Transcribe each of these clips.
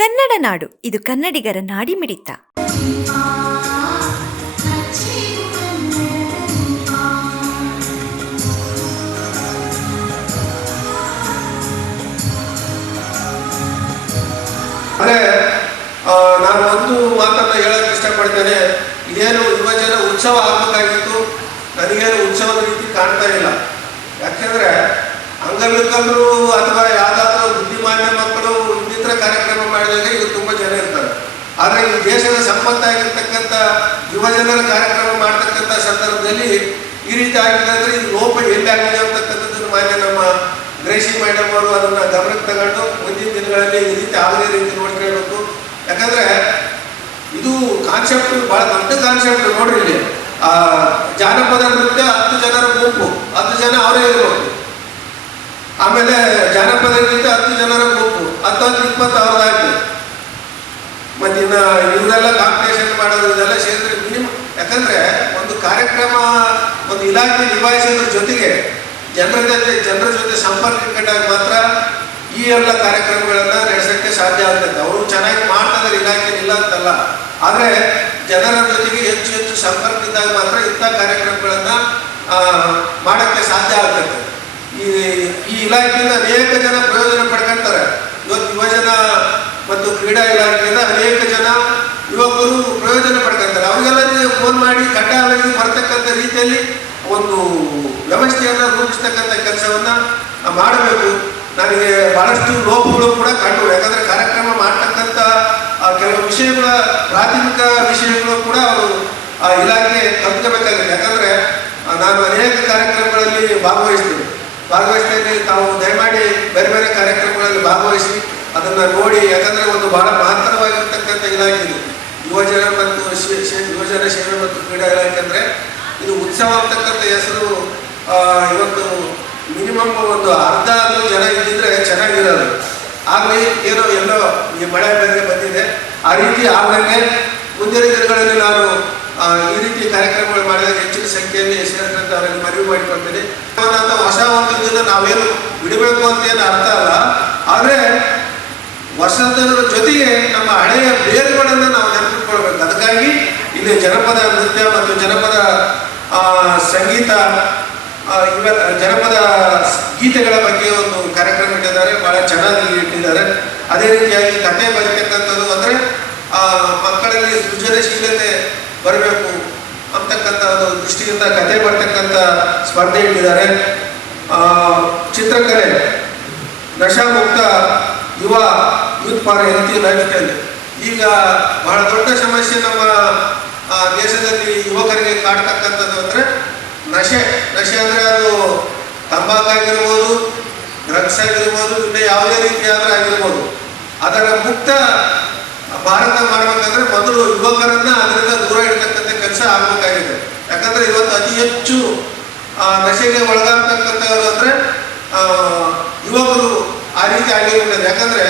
ಕನ್ನಡ ನಾಡು. ಇದು ಕನ್ನಡಿಗರ ನಾಡಿಮಿಡಿತ ಅಂದರೆ ನಾನು ಒಂದು ಮಾತನ್ನ ಹೇಳಕ್ಕೆ ಇಷ್ಟಪಡ್ತೇನೆ. ಇದೇನು ಯುವಜನ ಉತ್ಸವ ಆಗಬೇಕಾಗಿತ್ತು? ನನಗೇನು ಉತ್ಸವದ ರೀತಿ ಕಾಣ್ತಾ ಇಲ್ಲ. ಯಾಕೆಂದ್ರೆ ಅಂಗವಿಕಲರು ಅಥವಾ ಯಾವ್ದಾದ್ರು ಬುದ್ಧಿಮಾನ್ಯ ಮಕ್ಕಳು ಇನ್ನಿತರ ಕಾರ್ಯಕ್ರಮ ಮಾಡಿದಾಗ ಇದು ತುಂಬಾ ಜನ ಇರ್ತಾರೆ. ಆದರೆ ಈ ದೇಶದ ಸಂಪತ್ತಾಗಿರ್ತಕ್ಕಂಥ ಯುವಜನರ ಕಾರ್ಯಕ್ರಮ ಮಾಡ್ತಕ್ಕಂಥ ಸಂದರ್ಭದಲ್ಲಿ ಈ ರೀತಿ ಆಗಿದೆ ಇದು ಲೋಪ ಎಲ್ಲಾಗಿದೆ ಅಂತಕ್ಕಂಥದ್ದನ್ನು ಮಾನ್ಯ ನಮ್ಮ ಗ್ರೇಸಿ ಮೇಡಮ್ ಅವರು ಅದನ್ನ ಗಮನಕ್ಕೆ ತಗೊಂಡು ಮುಂದಿನ ದಿನಗಳಲ್ಲಿ ಈ ರೀತಿ ಆಗದೇ ರೀತಿ ನೋಡ್ಕೊಳ್ಬೇಕು. ಯಾಕಂದ್ರೆ ಇದು ಕಾನ್ಸೆಪ್ಟ್ ಬಹಳ ದೊಡ್ಡ ಕಾನ್ಸೆಪ್ಟ್ ನೋಡ್ರಿ ಇಲ್ಲಿ. ಆ, ಜಾನಪದ ನೃತ್ಯ ಹತ್ತು ಜನರ ಗುಂಪು. ಹತ್ತು ಜನ ಅವರೇ ಇರ್ಬೇಕು ಆಮೇಲೆ ಜಾನಪದ ಗೀತೆ ಹತ್ತು ಜನರ ಗುಂಪು ಹತ್ತೊಂದು ಇಪ್ಪತ್ತು ಅವ್ರದ್ದಾಯ್ತು ಮತ್ತೆ ಇನ್ನು ಇವರೆಲ್ಲ ಕಾಂಪಿಟೇಷನ್ ಮಾಡೋದು ಇದೆಲ್ಲ ಸೇರಿದ್ರೆ ಮಿನಿಮಮ್ ಯಾಕಂದ್ರೆ ಒಂದು ಕಾರ್ಯಕ್ರಮ, ಒಂದು ಇಲಾಖೆ ನಿಭಾಯಿಸೋದ್ರ ಜೊತೆಗೆ ಜನರ ಜೊತೆ ಜನರ ಜೊತೆ ಸಂಪರ್ಕ ಕಟ್ಟಾಗ ಮಾತ್ರ ಈ ಎಲ್ಲ ಕಾರ್ಯಕ್ರಮಗಳನ್ನ ನಡೆಸಕ್ಕೆ ಸಾಧ್ಯ ಆಗ್ತದೆ. ಅವರು ಚೆನ್ನಾಗಿ ಮಾಡ್ತಾರೆ ಇಲಾಖೆ ಇಲ್ಲ ಅಂತಲ್ಲ. ಆದ್ರೆ ಜನರ ಜೊತೆಗೆ ಹೆಚ್ಚು ಹೆಚ್ಚು ಸಂಪರ್ಕ ಇದ್ದಾಗ ಮಾತ್ರ ಇಂಥ ಕಾರ್ಯಕ್ರಮಗಳನ್ನ ಮಾಡಕ್ಕೆ ಸಾಧ್ಯ ಆಗ್ತದೆ. ಈ ಈ ಇಲಾಖೆಯಿಂದ ಅನೇಕ ಜನ ಪ್ರಯೋಜನ ಪಡ್ಕೊಂತಾರೆ. ಇವತ್ತು ಯುವಜನ ಮತ್ತು ಕ್ರೀಡಾ ಇಲಾಖೆಯಿಂದ ಅನೇಕ ಜನ ಯುವಕರು ಪ್ರಯೋಜನ ಪಡ್ಕೊಂತಾರೆ. ಅವರಿಗೆಲ್ಲ ಫೋನ್ ಮಾಡಿ ಕಡ್ಡಾಯವಾಗಿ ಬರ್ತಕ್ಕಂಥ ರೀತಿಯಲ್ಲಿ ಒಂದು ವ್ಯವಸ್ಥೆಯನ್ನು ರೂಪಿಸ್ತಕ್ಕಂಥ ಕೆಲಸವನ್ನ ಮಾಡಬೇಕು. ನನಗೆ ಬಹಳಷ್ಟು ಲೋಪಗಳು ಕೂಡ ಕಂಡು ಯಾಕಂದ್ರೆ ಕಾರ್ಯಕ್ರಮ ಮಾಡ್ತಕ್ಕಂಥ ಕೆಲವು ವಿಷಯಗಳ, ಪ್ರಾಥಮಿಕ ವಿಷಯಗಳು ಕೂಡ ಅವರು, ಆ, ಇಲಾಖೆ ಕಲ್ತ್ಕೋಬೇಕಾಗಿದೆ ಯಾಕಂದ್ರೆ ನಾನು ಅನೇಕ ಕಾರ್ಯಕ್ರಮಗಳಲ್ಲಿ ಭಾಗವಹಿಸ್ತೀನಿ ಭಾಗವಹಿಸ್ತೀನಿ ತಾವು ದಯಮಾಡಿ ಬೇರೆ ಬೇರೆ ಕಾರ್ಯಕ್ರಮಗಳಲ್ಲಿ ಭಾಗವಹಿಸಿ ಅದನ್ನು ನೋಡಿ, ಯಾಕಂದರೆ ಒಂದು ಬಹಳ ಮಹತ್ತರವಾಗಿರ್ತಕ್ಕಂಥ ಇಲಾಖೆ ಇದು. ಯುವಜನ ಮತ್ತು ಯುವಜನ ಸೇವೆ ಮತ್ತು ಕ್ರೀಡಾ ಇಲಾಖೆ ಅಂದರೆ ಇದು ಉತ್ಸವ ಅಂತಕ್ಕಂಥ ಹೆಸರು ಇವತ್ತು ಮಿನಿಮಮ್ ಒಂದು ಅರ್ಧ ಅರ್ಧ ಜನ ಇದ್ದಿದ್ರೆ ಚೆನ್ನಾಗಿರೋದು. ಆಗಲಿ, ಏನೋ ಎಲ್ಲೋ ಈ ಮಳೆ ಬೇರೆ ಬಂದಿದೆ. ಆ ರೀತಿ ಆಗಲೇ ಮುಂದಿನ ದಿನಗಳಲ್ಲಿ ನಾನು ಈ ರೀತಿ ಕಾರ್ಯಕ್ರಮಗಳು ಮಾಡಿದಾಗ ಹೆಚ್ಚಿನ ಸಂಖ್ಯೆಯಲ್ಲಿ ಸೇರಿದಂತ ಅವರಲ್ಲಿ ಮನವಿ ಮಾಡಿಕೊಳ್ತೇನೆ ಅಂತ ಹೊಸ ಒಂದು ನಾವೇನು ಬಿಡಬೇಕು ಅಂತ ಏನು ಅರ್ಥ ಅಲ್ಲ. ಆದರೆ ವರ್ಷದ ಜೊತೆಗೆ ನಮ್ಮ ಹಳೆಯ ಬೇರುಗಳನ್ನು ನಾವು ನೆನಪಿಟ್ಕೊಳ್ಬೇಕು. ಅದಕ್ಕಾಗಿ ಇಲ್ಲಿ ಜನಪದ ನೃತ್ಯ ಮತ್ತು ಜನಪದ ಸಂಗೀತ ಇವೆಲ್ಲ ಜನಪದ ಗೀತೆಗಳ ಬಗ್ಗೆ ಒಂದು ಕಾರ್ಯಕ್ರಮ ಇಟ್ಟಿದ್ದಾರೆ. ಬಹಳ ಚೆನ್ನಾಗಿ ಇಟ್ಟಿದ್ದಾರೆ. ಅದೇ ರೀತಿಯಾಗಿ ಕಥೆ ಬರೀತಕ್ಕಂಥದ್ದು ಅಂದರೆ ಮಕ್ಕಳಲ್ಲಿ ಸೃಜನಶೀಲತೆ ಬರಬೇಕು. ದೃಷ್ಟಿಯಿಂದ ಕಥೆ ಬರ್ತಕ್ಕಂಥ ಸ್ಪರ್ಧೆ ಇಟ್ಟಿದ್ದಾರೆ ಚಿತ್ರಕಲೆ, ನಶಾಮುಕ್ತ ಯುವ youth for healthy lifestyle ಈಗ ಬಹಳ ದೊಡ್ಡ ಸಮಸ್ಯೆ ನಮ್ಮ ದೇಶದಲ್ಲಿ ಯುವಕರಿಗೆ ಕಾಡ್ತಕ್ಕಂಥದ್ದು ಅಂದರೆ ನಶೆ. ನಶೆ ಅಂದರೆ ಅದು ತಂಬಾಕಾಗಿರ್ಬೋದು ಡ್ರಗ್ಸ್ ಆಗಿರ್ಬೋದು, ಇನ್ನು ಯಾವುದೇ ರೀತಿಯಾದ್ರೆ ಆಗಿರ್ಬೋದು. ಅದರ ಮುಕ್ತ ಭಾರತ ಮಾಡಬೇಕಂದ್ರೆ ಮೊದಲು ಯುವಕರನ್ನ ಅದರಿಂದ ದೂರ ಇಡ್ತಕ್ಕಂಥ ಕೆಲಸ ಆಗಬೇಕಾಗಿದೆ. ಯಾಕಂದ್ರೆ ಇವತ್ತು ಅತಿ ಹೆಚ್ಚು ನಶೆಗೆ ಒಳಗಾಗ್ತಕ್ಕಂಥವ್ರು ಅಂದ್ರೆ ಯುವಕರು ಆ ರೀತಿ ಆಗಿರುತ್ತದೆ ಯಾಕಂದ್ರೆ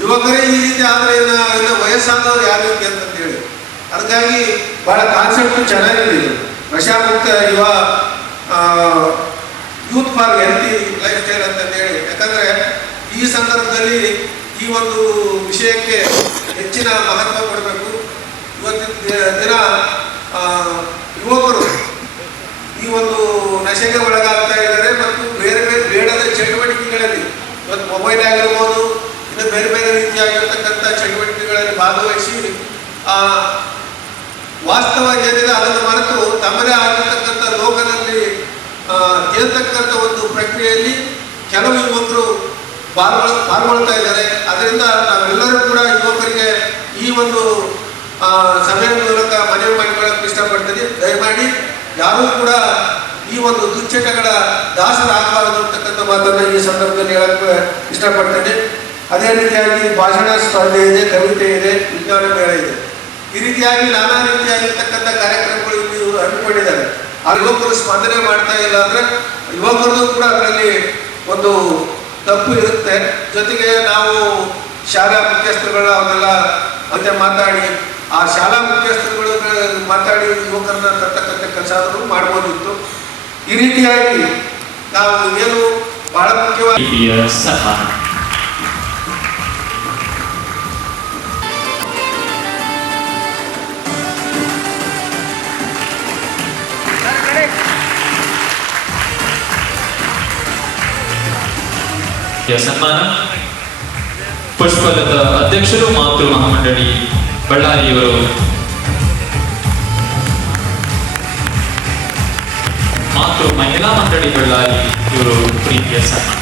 ಯುವಕರೇ ಈ ರೀತಿ ಆದರೆ ಇನ್ನು ವಯಸ್ಸಾದವ್ರು ಯಾರು ರೀತಿ ಅಂತ ಹೇಳಿ. ಅದಕ್ಕಾಗಿ ಬಹಳ ಕಾನ್ಸೆಪ್ಟ್ ಚೆನ್ನಾಗಿದೆ ನಶಾಮುಕ್ತ ಯುವ youth for healthy lifestyle ಅಂತ ಹೇಳಿ. ಯಾಕಂದ್ರೆ ಈ ಸಂದರ್ಭದಲ್ಲಿ ಈ ಒಂದು ವಿಷಯಕ್ಕೆ ಹೆಚ್ಚಿನ ಮಹತ್ವ ಕೊಡಬೇಕು. ಇವತ್ತಿನ ದಿನ ಯುವಕರು ಈ ಒಂದು ನಶೆಗೆ ಒಳಗಾಗ್ತಾ ಇದ್ದಾರೆ ಮತ್ತು ಬೇರೆ ಬೇರೆ ಬೇಡದ ಚಟುವಟಿಕೆಗಳಲ್ಲಿ, ಇವತ್ತು ಮೊಬೈಲ್ ಆಗಿರ್ಬೋದು, ಇನ್ನು ಬೇರೆ ಬೇರೆ ರೀತಿಯಾಗಿರ್ತಕ್ಕಂಥ ಚಟುವಟಿಕೆಗಳಲ್ಲಿ ಭಾಗವಹಿಸಿ ವಾಸ್ತವ ಏನಿದೆ ಅದನ್ನು ಮರೆತು ತಮ್ಮದೇ ಆಗಿರ್ತಕ್ಕಂಥ ಲೋಕದಲ್ಲಿ ಗೆಲ್ತಕ್ಕಂಥ ಒಂದು ಪ್ರಕ್ರಿಯೆಯಲ್ಲಿ ಕೆಲವು ಯುವಕರು ಪಾಲ್ಗೊಳ್ ಪಾಲ್ಗೊಳ್ತಾ ಇದ್ದಾರೆ. ಅದರಿಂದ ನಾವೆಲ್ಲರೂ ಕೂಡ ಯುವಕರಿಗೆ ಈ ಒಂದು ಸಭೆಯ ಮೂಲಕ ಮನವಿ ಮಾಡಿಕೊಳ್ಳಕ್ಕೆ ಇಷ್ಟಪಡ್ತೀನಿ. ದಯಮಾಡಿ ಯಾರೂ ಕೂಡ ಈ ಒಂದು ದುಶ್ಚಟಗಳ ದಾಸರಾಗಬಾರದು ಅಂತಕ್ಕಂಥ ಮಾತನ್ನು ಈ ಸಂದರ್ಭದಲ್ಲಿ ಹೇಳಕ್ಕೆ ಇಷ್ಟಪಡ್ತೀನಿ. ಅದೇ ರೀತಿಯಾಗಿ ಭಾಷಣ ಸ್ಪರ್ಧೆ ಇದೆ, ಕವಿತೆ ಇದೆ, ವಿಜ್ಞಾನ ಮೇಳ ಇದೆ. ಈ ರೀತಿಯಾಗಿ ನಾನಾ ರೀತಿಯಾಗಿರ್ತಕ್ಕಂಥ ಕಾರ್ಯಕ್ರಮಗಳು ಇಲ್ಲಿ ಇವರು ಹಮ್ಮಿಕೊಂಡಿದ್ದಾರೆ. ಆ ಯುವಕರು ಸ್ಪಂದನೆ ಮಾಡ್ತಾ ಇಲ್ಲ ಅಂದ್ರೆ ಯುವಕರದ್ದು ಕೂಡ ಅದರಲ್ಲಿ ಒಂದು ತಪ್ಪು ಇರುತ್ತೆ. ಜೊತೆಗೆ ನಾವು ಶಾಲಾ ಮುಖ್ಯಸ್ಥರುಗಳ ಅವನ್ನೆಲ್ಲ ಮತ್ತೆ ಮಾತಾಡಿ ಆ ಶಾಲಾ ಮುಖ್ಯಸ್ಥರುಗಳು ಮಾತಾಡಿ ಯುವಕರನ್ನ ತರ್ತಕ್ಕಂಥ ಕೆಲಸ ಆದರೂ ಮಾಡ್ಬೋದಿತ್ತು. ಈ ರೀತಿಯಾಗಿ ನಾವು ಏನು ಬಹಳ ಮುಖ್ಯವಾಗಿ ಸನ್ಮಾನ. ಪುಷ್ಪಲತಾ ಅಧ್ಯಕ್ಷರು ಮಾತೃ ಮಹಾಮಂಡಳಿ ಬಳ್ಳಾರಿ ಇವರು ಮಾತೃ ಮಹಿಳಾ ಮಂಡಳಿ ಬಳ್ಳಾರಿ ಇವರು ಪ್ರೀತಿಯ ಸಹ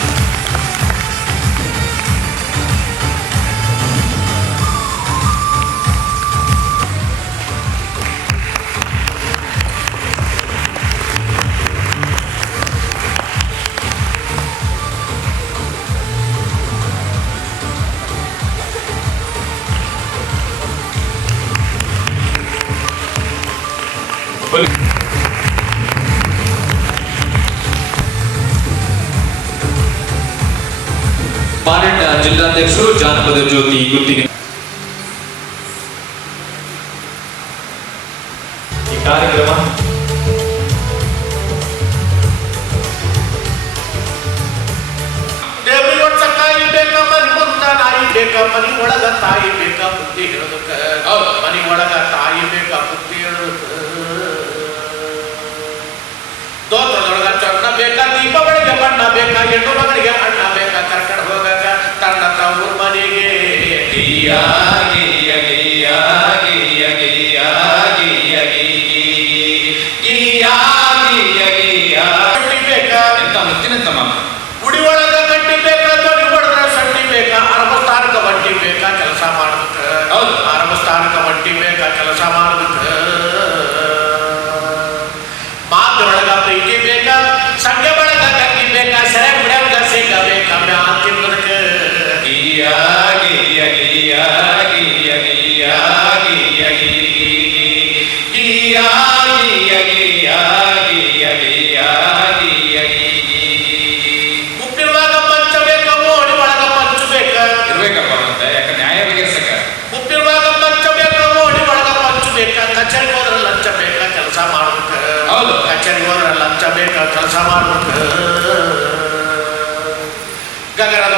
ಜಿಲ್ಲಾಧ್ಯಕ್ಷರು ಜಾನಪದ ಜ್ಯೋತಿ ಗುತ್ತಿಗೆ ಈ ಕಾರ್ಯಕ್ರಮ ಬೇಕ ಮನಿ ಒಳಗ ತಾಯಿ ಬೇಕ ಬುದ್ಧಿ ಹೇಳೋದಕ್ಕ ಮನಿ ಒಳಗ ತಾಯಿ ಬೇಕ ಬುದ್ಧಿ ಹೇಳೋದಕ್ಕ ದೋತ್ರದೊಳಗ ಚಣ್ಣ ಬೇಕ ದೀಪ ಬೆಳಗ್ಗೆ ಬಣ್ಣ ಬೇಕ ಹೆಣ್ಣು ಮಗಳಿಗೆ ಅಣ್ಣ Yeah. चले कथा समर्थ गगनात